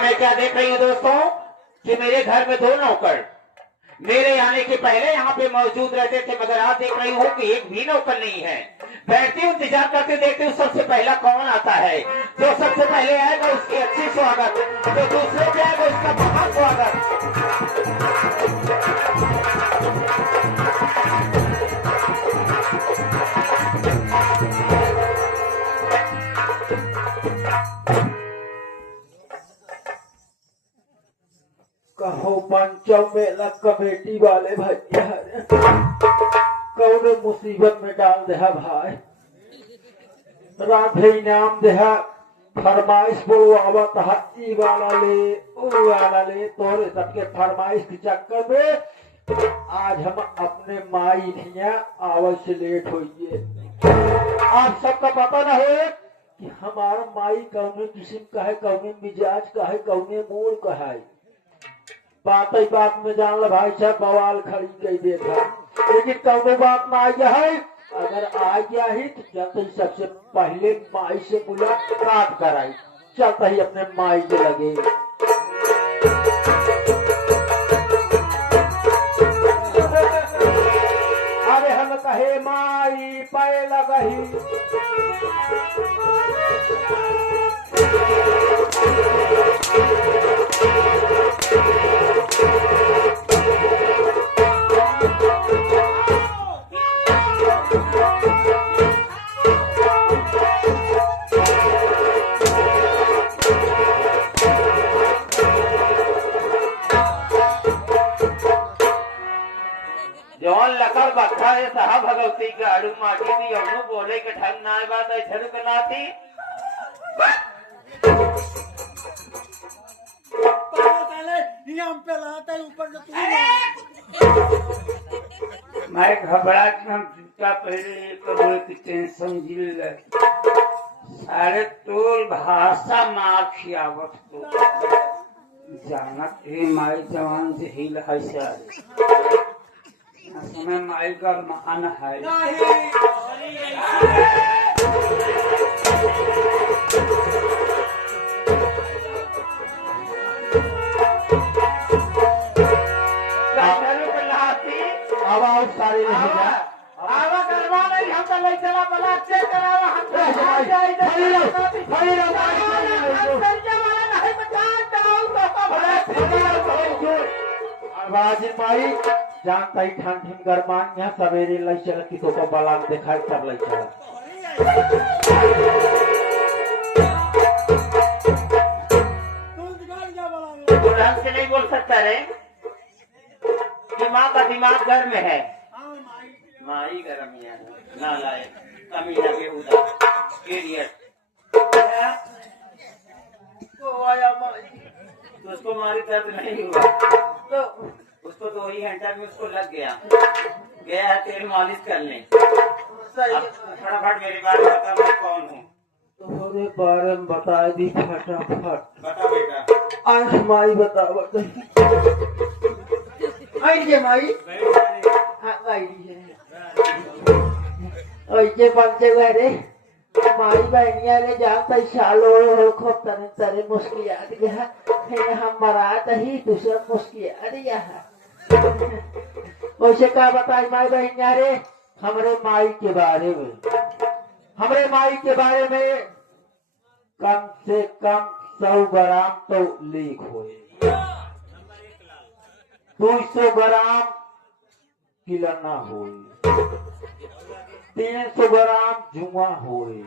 मैं क्या देख रही हूँ दोस्तों कि मेरे घर में 2 नौकर मेरे आने के पहले यहाँ पे मौजूद रहते थे, मगर आज देख रही हूँ कि एक भी नौकर नहीं है। बैठती हूँ, इंतजार करते देखते हूँ सबसे पहला कौन आता है। जो सबसे पहले आएगा उसकी अच्छी स्वागत, जो दूसरे पे आएगा उसका महान स्वागत। कहो पंचम मेला कमेटी वाले भैया कौन मुसीबत में डाल दे भाई। राधे इनाम दे फरमाइश बोलवावत ई वाला ले ओ वाला ले, तोरे सबके फरमाइश के चक्कर में आज हम अपने माई धिया आवाज से लेट होइए। आप सबका पता न हो कि हमारा माई कौने किस्म का है, कौने मिजाज का है, कौने मूड का है। बात ही बात में जान लो भाई साहब बवाल खड़ी गई देखा, लेकिन कौनो बात ना आ गया है। अगर आ गया ही तो चलते ही सबसे पहले माई से मुलाकात कराई, चलता ही अपने माई के लगे। अरे हम कहे माई पे लगही जौन लकड़ बखा है साहब भगवती के आड़ू माटी दी अनु बोले के ठग ना बात ऐसे रुकनाती। मैं घबराहट में जूता पहले एक टेंशन जिल सारे तोल भाषा माफी आवत तो जानत है माई जवान से हिल है सारे समय माई का महान है। आवाज सारे आवा करवा नहीं हम तो ले चला बला चेक करावा हम आवाज माई जानता ही ठंड ठिन गरमान यहाँ सवेरे लई चल की तो बला देखा तब लई चला। ढंग से नहीं बोल सकता रे, दिमाग का दिमाग घर में है। माई गरम ना लाए कमी लगे तो उसको मारी दर्द नहीं हुआ तो उसको 2 ही घंटा में उसको लग गया है तेल मालिश करने। फटाफट मेरे बारे में बता मैं कौन हूँ। तुम्हारे बारे में बता दी फटाफट। बता बेटा। आज माई बता माई ऐसे बनते हुए रे माई बहनिया ने जानता ही सालों हो खूब तने तरे मुस्किया दिया हम मरात ही दूसरा मुस्किया दिया है। वैसे क्या बताई माई बहनिया रे हमरे माई के बारे में, हमरे माई के बारे में कम से कम 100 ग्राम तो लीक हुए, 200 ग्राम किलना हुई, 300 ग्राम जुआ हुई,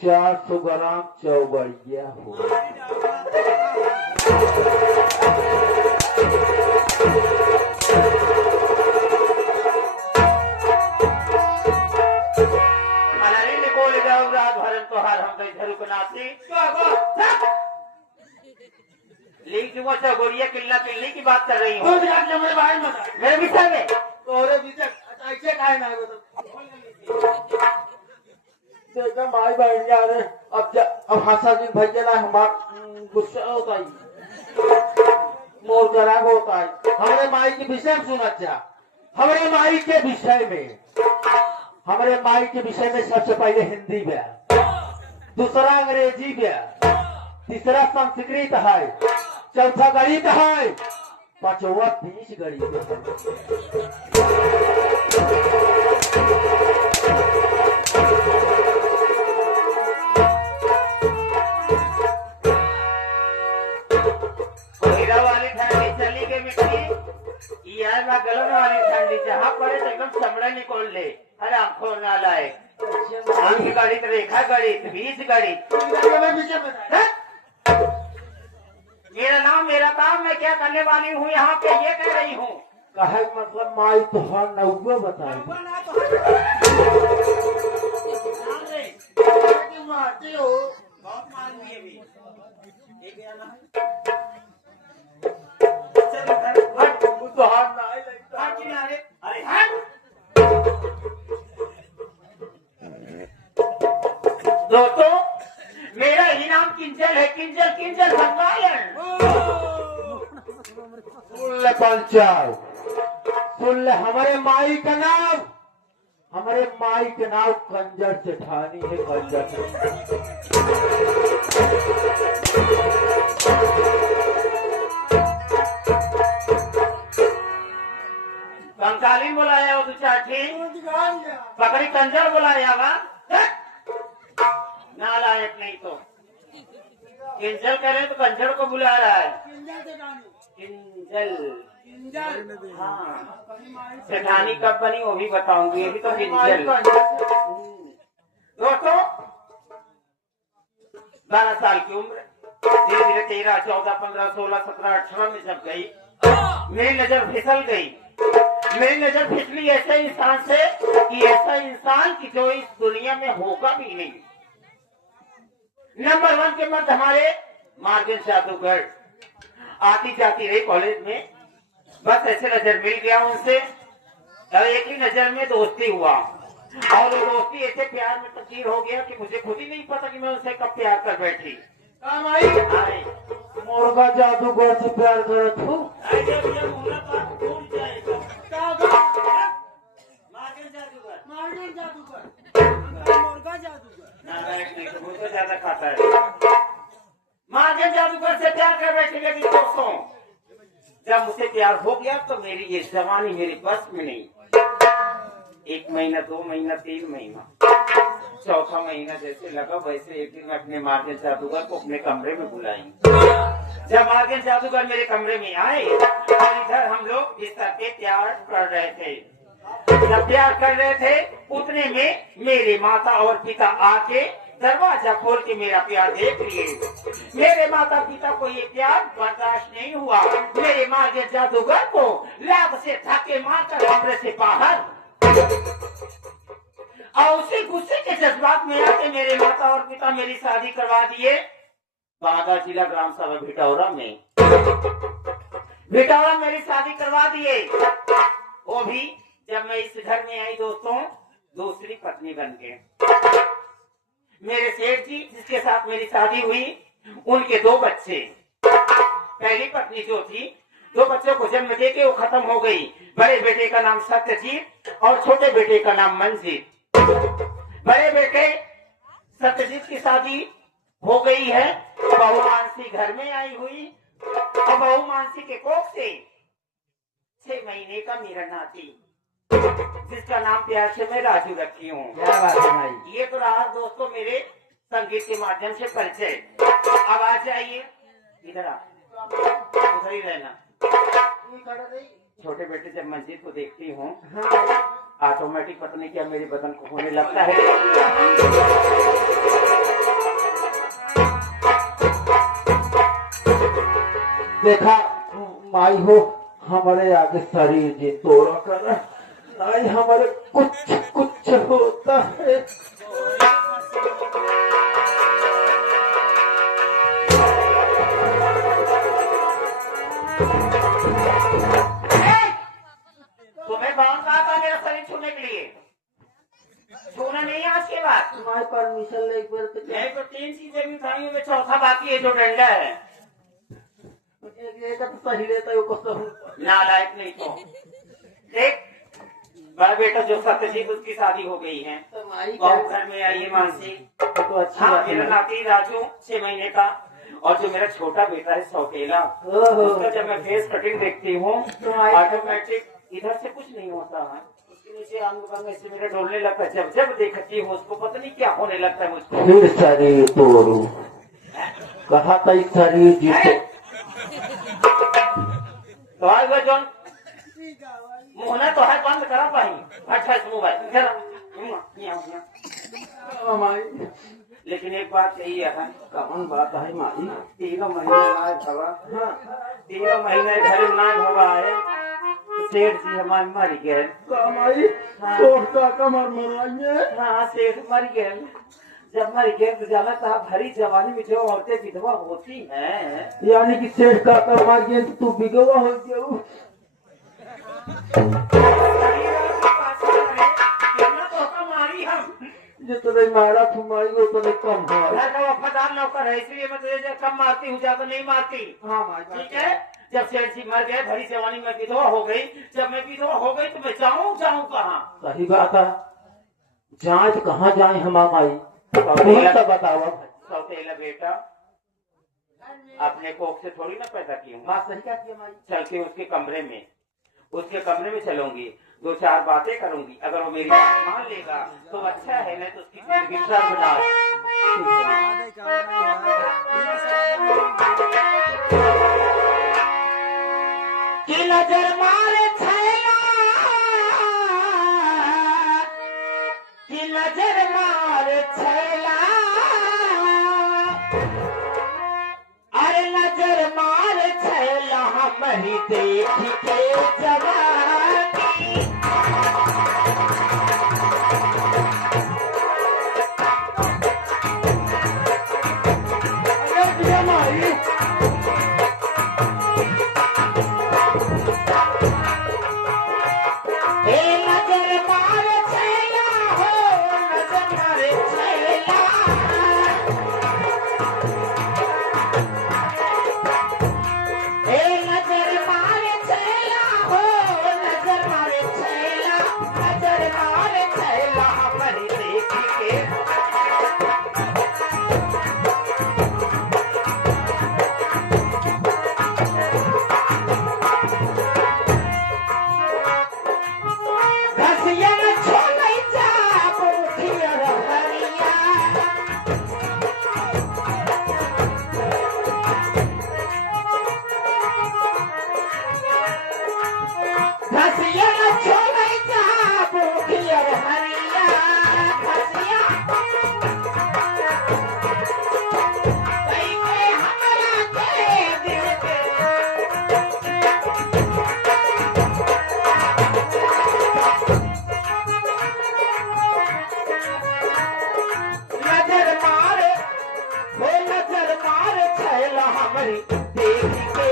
400 ग्राम चौबड़िया हुई। गोरिया किल्ला किल्ली की बात कर रही हूँ मेरे विषय में माई बहन यार अब हंसा जी भैया ना हमारा गुस्सा होता है, मोर गराग होता है। हमारे माई के विषय में सुना चाह, हमारे माई के विषय में, हमारे माई के विषय में सबसे पहले हिंदी बयान, दूसरा अंग्रेजी बयान, तीसरा संस्कृत है, चौथा गणित है, पांचवा 20 गणित है। कोयला वाली ठंडी चली गई मिट्टी, यार मैं गलन वाली ठंडी जहाँ पड़े तो एकदम चमड़ा निकोल ले। अरे आंखों ना लाए आंख गणित, रेखा गणित, 20 गणित। मेरा नाम मेरा काम, मैं क्या करने वाली हूँ यहाँ पे, ये कह रही हूँ। कहे मतलब माई तो हर नौवे बताए। बहुत मान हुई अभी। तो हार ना आए लगता। अरे हट। दोस्तों मेरा ही नाम किंजल है, किंजल किंजल संगायन। सुन ले पंचाल, सुन ले हमारे माई का नाम, हमारे माई के नाम कंजर सेठानी है, कंजर कंकाली बुलाया हो, चाची पकड़ी कंजर बुलाया वा, नालायक नहीं तो किंजल करे तो कंजर को बुला रहा है। किंजल हाँ, सेठानी कब बनी वो भी बताऊंगी, ये भी तो किंजल। दोस्तों 12 साल की उम्र, धीरे धीरे 13, 14, 15, 16, 17, 18 में जब गई, मेरी नजर फिसल गई। मेरी नजर फिसली ऐसे इंसान से कि ऐसा इंसान की जो इस दुनिया में होगा भी नहीं। नंबर 1 के मर्द हमारे मार्गन जादूगर, आती जाती रही कॉलेज में, बस ऐसे नजर मिल गया उनसे और एक ही नजर में दोस्ती हुआ और वो दोस्ती ऐसे प्यार में तब्दील हो गया कि मुझे खुद ही नहीं पता कि मैं उनसे कब प्यार कर बैठी। आए मुर्गा जादूगर से प्यार करत हूँ। मुझे ज्यादा खाता है। मार्गन जादूगर से प्यार कर बैठी, लेकिन दोस्तों जब मुझसे प्यार हो गया तो मेरी ये जवानी मेरी बस में नहीं। 1 महीना, 2 महीना, 3 महीना, चौथा महीना जैसे लगा वैसे एक दिन मैं अपने मार्गन जादूगर को अपने कमरे में बुलाई। जब मार्गन जादूगर मेरे कमरे में आए और इधर हम लोग बिस्तर पे प्यार कर रहे थे, जब प्यार कर रहे थे उतने में मेरे माता और पिता आके दरवाजा खोल के मेरा प्यार देख लिए। मेरे माता पिता को ये प्यार बर्दाश्त नहीं हुआ। मेरे मार्गन जादूगर को लात से धक्के मारकर कमरे से बाहर, और उसी गुस्से के जज्बात में आके मेरे माता और पिता मेरी शादी करवा दिए बागा जिला ग्राम सभा भिटौरा में। भिटौरा मेरी शादी करवा दिए, वो भी जब मैं इस घर में आई दोस्तों दूसरी पत्नी बन के। मेरे सेठ जी जिसके साथ मेरी शादी हुई उनके 2 बच्चे, पहली पत्नी जो थी 2 बच्चों को जन्म देके वो खत्म हो गई। बड़े बेटे का नाम सत्यजीत और छोटे बेटे का नाम मंजीत। बड़े बेटे सत्यजीत की शादी हो गई है, बहू मानसी घर में आई हुई और बहू मानसी के कोख से 6 महीने का मेरा नाती जिसका नाम प्यार से मैं राजू रखी हूँ। क्या बात है भाई। ये तो रहा दोस्तों मेरे संगीत के माध्यम से परिचय। अब आ जाइए इधर, उधर ही रहना। छोटे बेटे जब मंजीत को देखती हूँ ऑटोमेटिक पता नहीं क्या मेरे बदन को होने लगता है। देखा माई हो हमारे आगे शरीर जी तोड़ा कर नहीं, हमारे कुछ कुछ होता है। तुम्हें कौन कहा था मेरा शरीर छूने के लिए? छूना नहीं है आज के बाद। तुम्हारे परमिशन ले तो मैं तो 3 चीजें भी खाई हूँ, चौथा बाकी है जो डंडा है। एक तो सही रहता है, वो नालायक नहीं तो देख बड़ा बेटा जो सत्यजीत उसकी शादी हो गई है, बहू घर में आई है मानसी। तो अच्छा हाँ मेरा नाती राजू 6 महीने का और जो मेरा छोटा बेटा है सौतेला, ओहो। उसका जब मैं फेस कटिंग देखती हूँ तो ऑटोमेटिक इधर से कुछ नहीं होता है, उसके नीचे अंग बंग ऐसे मेरा डोलने लगता है। जब जब देखती हूँ उसको पता नहीं क्या होने लगता है मुझको। फिर शरीर तोड़ू कहा तई शरीर जीतो तो आज वह जौन मुहना तो है बंद करा पाई। अच्छा इस मोबाइल जरा माई लेकिन एक बात यही है कौन बात है माई 3 महीने ना भवा, 3 महीने घर ना भवा है सेठ जी हमारे मर गए। कमाई छोटा कमर मराइए हाँ सेठ मर गए। जब मर गए तो जाना था भरी जवानी में जो औरतें विधवा होती हैं, यानी कि सेठ का कमर गए तू बिगवा हो गया जितने मारा तू मारी उतने कम हो। घर का वफादार नौकर है इसलिए मैं तुझे कम मारती हूँ, ज्यादा नहीं मारती। हाँ माई ठीक है। जब सेठ जी मर गए भरी जवानी में विधवा हो गई, जब मैं विधवा हो गई तो मैं जाऊँ कहाँ? सही बात है जाए तो कहाँ जाए हम माई तो बताओ सौतेला बेटा अपने कोख से थोड़ी ना पैदा की हूँ। बात सही कहती है माई। चल के उसके कमरे में चलूंगी, 2-4 बातें करूंगी। अगर वो मेरी बात मान लेगा तो अच्छा है, नहीं तो उसकी जिंदगी सर्वनाश। कि नजर मारे छैला, कि नजर मारे छैला, अरे नजर मारे छैला हमारी देख के जवानी। अरे माई नजर मारे छैला हो, नजर मारे छैला, नजर मारे छैला हो, नजर मारे छैला, नजर मारे छैला हमारी देख के। घसिया में छोड़ै जा बुढ़िया हरिया, घसिया में छोड़ै जा बुढ़िया हरिया, घसिया कई के हमरा के दिल के। नजर मारे छैला हमारी देख के